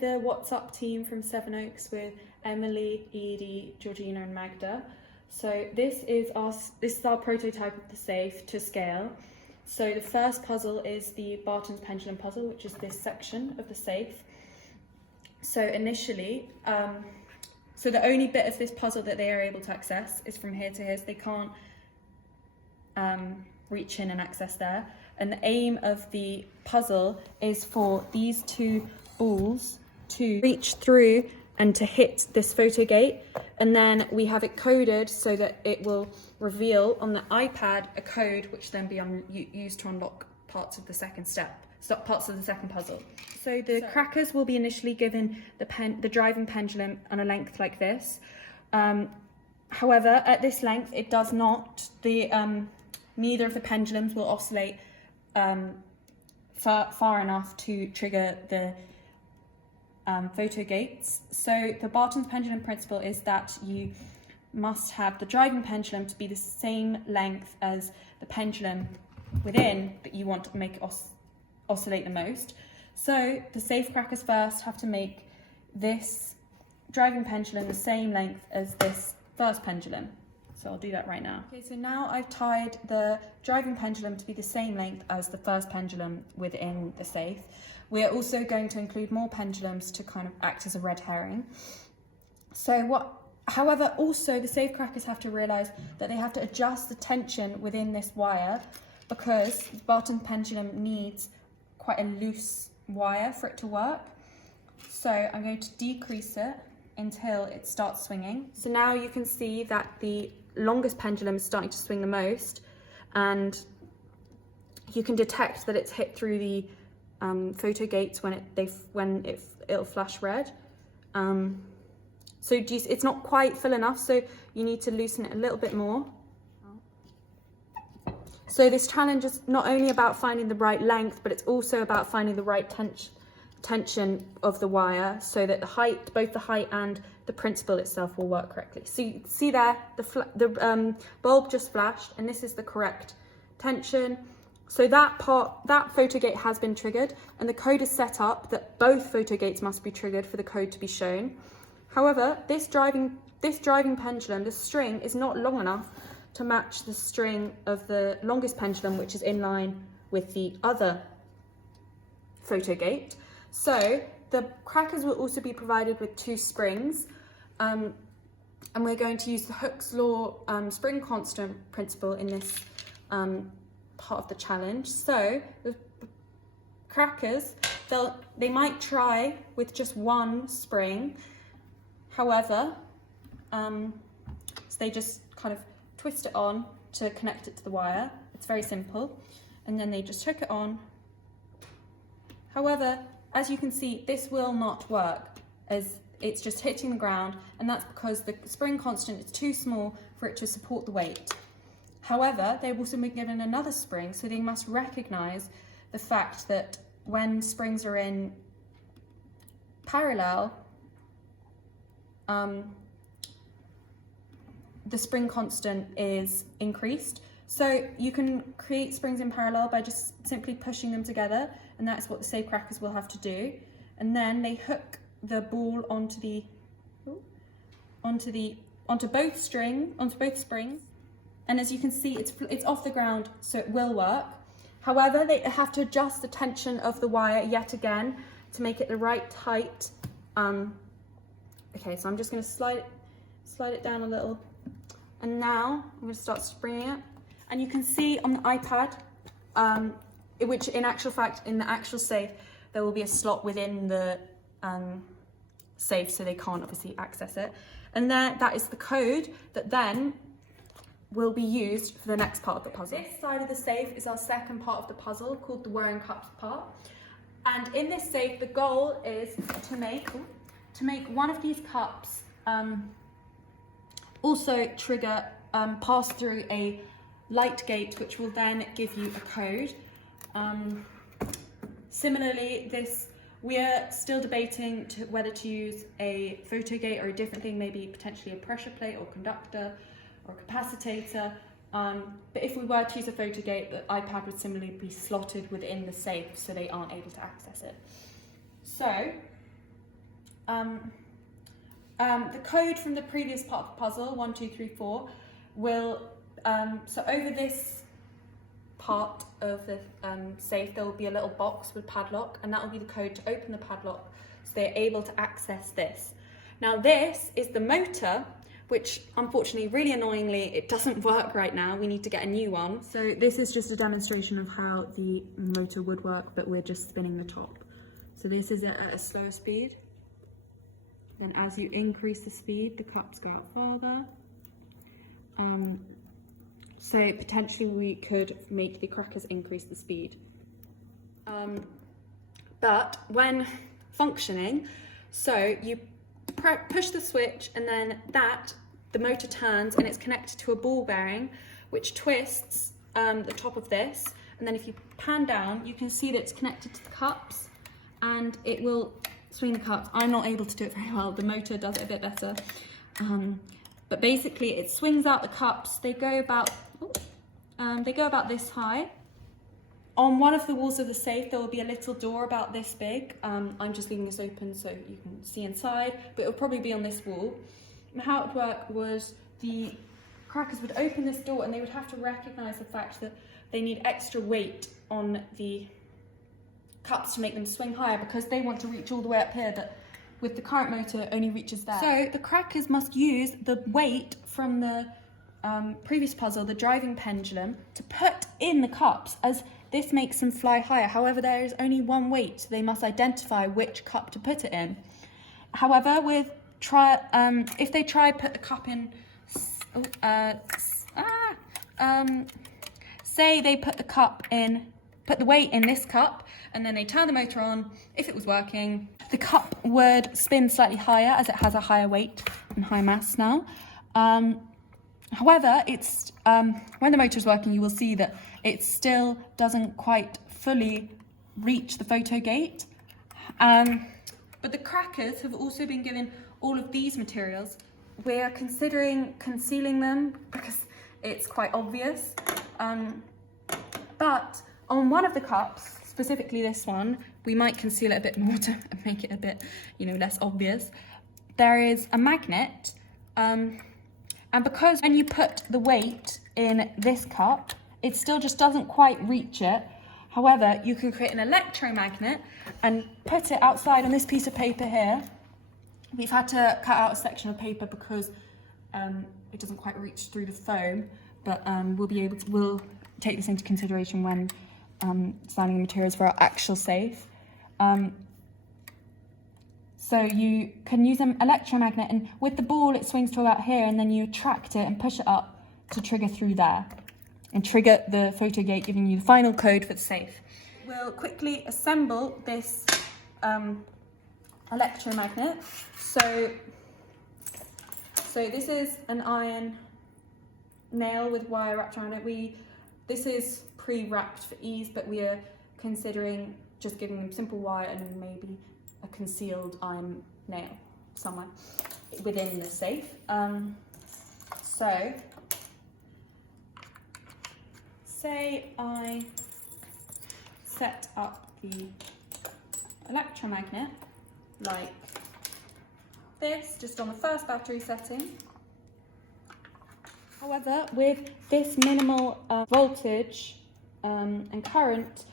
the What's Up team from Sevenoaks with Emily, Edie, Georgina and Magda. So this is our prototype of the safe to scale. So the first puzzle is the Barton's pendulum puzzle, which is this section of the safe. So initially, so the only bit of this puzzle that they are able to access is from here to here, so they can't reach in and access there. And the aim of the puzzle is for these two balls to reach through and to hit this photo gate, and then we have it coded so that it will reveal on the iPad a code which then be used to unlock parts of the second puzzle. So the crackers will be initially given the driving pendulum on a length like this. However, at this length, it does not. Neither of the pendulums will oscillate far enough to trigger the photo gates. So the Barton's pendulum principle is that you must have the driving pendulum to be the same length as the pendulum within that you want to make oscillate the most. So the safe crackers first have to make this driving pendulum the same length as this first pendulum. So I'll do that right now. Okay, so now I've tied the driving pendulum to be the same length as the first pendulum within the safe. We are also going to include more pendulums to kind of act as a red herring. However, also the safe crackers have to realise that they have to adjust the tension within this wire, because Barton's pendulum needs quite a loose wire for it to work. So I'm going to decrease it until it starts swinging. So now you can see that the longest pendulum is starting to swing the most, and you can detect that it's hit through the photo gates when it'll flash red. So it's not quite full enough, so you need to loosen it a little bit more. So this challenge is not only about finding the right length, but it's also about finding the right tension of the wire so that both the height and the principle itself will work correctly. So you see there, the bulb just flashed, and this is the correct tension. So that photo gate has been triggered, and the code is set up that both photo gates must be triggered for the code to be shown. However, this driving pendulum, the string is not long enough to match the string of the longest pendulum, which is in line with the other photo gate. So the crackers will also be provided with two springs, and we're going to use the Hooke's law spring constant principle in this part of the challenge. So the crackers, they might try with just one spring. However, so they just kind of twist it on to connect it to the wire. It's very simple. And then they just hook it on. However, as you can see, this will not work, as it's just hitting the ground, and that's because the spring constant is too small for it to support the weight. However, they've also been given another spring, so they must recognise the fact that when springs are in parallel, the spring constant is increased. So you can create springs in parallel by just simply pushing them together, and that's what the safe crackers will have to do. And then they hook the ball onto both springs. And as you can see, it's off the ground, so it will work. However, they have to adjust the tension of the wire yet again to make it the right height. Okay, so I'm just going to slide it down a little, and now I'm going to start springing it. And you can see on the iPad, which in actual fact, in the actual safe, there will be a slot within the safe, so they can't obviously access it. And that is the code that then will be used for the next part of the puzzle. This side of the safe is our second part of the puzzle, called the Whirring Cups part. And in this safe, the goal is to make one of these cups also trigger, pass through a light gate, which will then give you a code. Similarly, we are still debating whether to use a photo gate or a different thing, maybe potentially a pressure plate or conductor or capacitator. But if we were to use a photo gate, the iPad would similarly be slotted within the safe, so they aren't able to access it. So the code from the previous part of the puzzle, 1, 2, 3, 4, will, so over this part of the safe, there will be a little box with padlock, and that will be the code to open the padlock, so they're able to access this. Now this is the motor, which unfortunately, really annoyingly, it doesn't work right now. We need to get a new one. So this is just a demonstration of how the motor would work, but we're just spinning the top. So this is at a slower speed. Then as you increase the speed, the cups go out farther. So potentially we could make the crackers increase the speed. But when functioning, so you push the switch, and then the motor turns and it's connected to a ball bearing which twists the top of this, and then if you pan down you can see that it's connected to the cups and it will swing the cups. I'm not able to do it very well, the motor does it a bit better, but basically it swings out the cups. They go about this high. On one of the walls of the safe there will be a little door about this big. I'm just leaving this open so you can see inside, but it'll probably be on this wall. And how it would work was the crackers would open this door and they would have to recognise the fact that they need extra weight on the cups to make them swing higher, because they want to reach all the way up here, but with the current motor it only reaches there. So the crackers must use the weight from the previous puzzle, the driving pendulum, to put in the cups, as this makes them fly higher. However, there is only one weight, so they must identify which cup to put it in. However, if they try put the cup in, say they put the weight in this cup, and then they turn the motor on. If it was working, the cup would spin slightly higher as it has a higher weight and high mass now. However, when the motor is working, you will see that it still doesn't quite fully reach the photo gate. But the crackers have also been given all of these materials. We're considering concealing them because it's quite obvious. But on one of the cups, specifically this one, we might conceal it a bit more to make it a bit, less obvious. There is a magnet, and because when you put the weight in this cup, it still just doesn't quite reach it. However, you can create an electromagnet and put it outside on this piece of paper here. We've had to cut out a section of paper because it doesn't quite reach through the foam, but we'll take this into consideration when designing the materials for our actual safe. So you can use an electromagnet, and with the ball it swings to about here, and then you attract it and push it up to trigger through there and trigger the photo gate, giving you the final code for the safe. We'll quickly assemble this electromagnet. So this is an iron nail with wire wrapped around it. This is pre-wrapped for ease, but we are considering just giving them simple wire and maybe a concealed iron nail somewhere within the safe. So say I set up the electromagnet like this, just on the first battery setting. However, with this minimal voltage and current,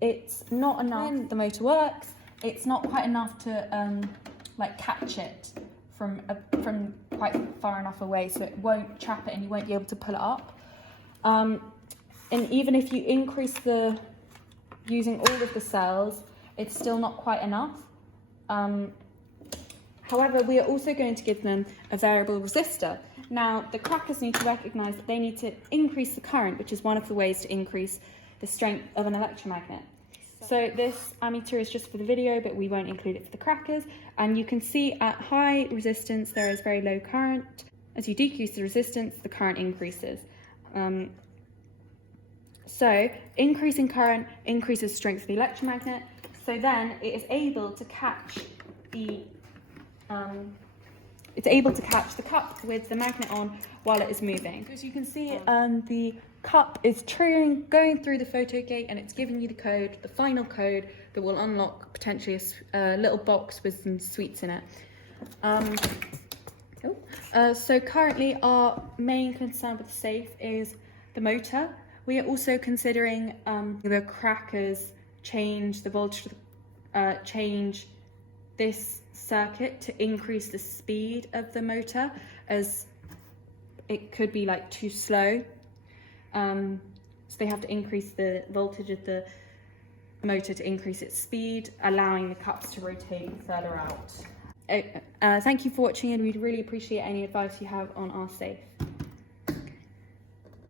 it's not enough. When the motor works, it's not quite enough to catch it from quite far enough away, so it won't trap it and you won't be able to pull it up. And even if you increase using all of the cells, it's still not quite enough. However, we are also going to give them a variable resistor. Now, the crackers need to recognise that they need to increase the current, which is one of the ways to increase the strength of an electromagnet. So this ammeter is just for the video, but we won't include it for the crackers. And you can see at high resistance, there is very low current. As you decrease the resistance, the current increases. So increasing current increases strength of the electromagnet. So then it is able to catch the cup with the magnet on while it is moving. So as you can see, the cup is going through the photo gate, and it's giving you the code, the final code, that will unlock potentially a little box with some sweets in it. So currently our main concern with the safe is the motor. We are also considering the crackers change the voltage, change this circuit to increase the speed of the motor, as it could be like too slow. So they have to increase the voltage of the motor to increase its speed, allowing the cups to rotate further out. Thank you for watching, and we'd really appreciate any advice you have on our safe.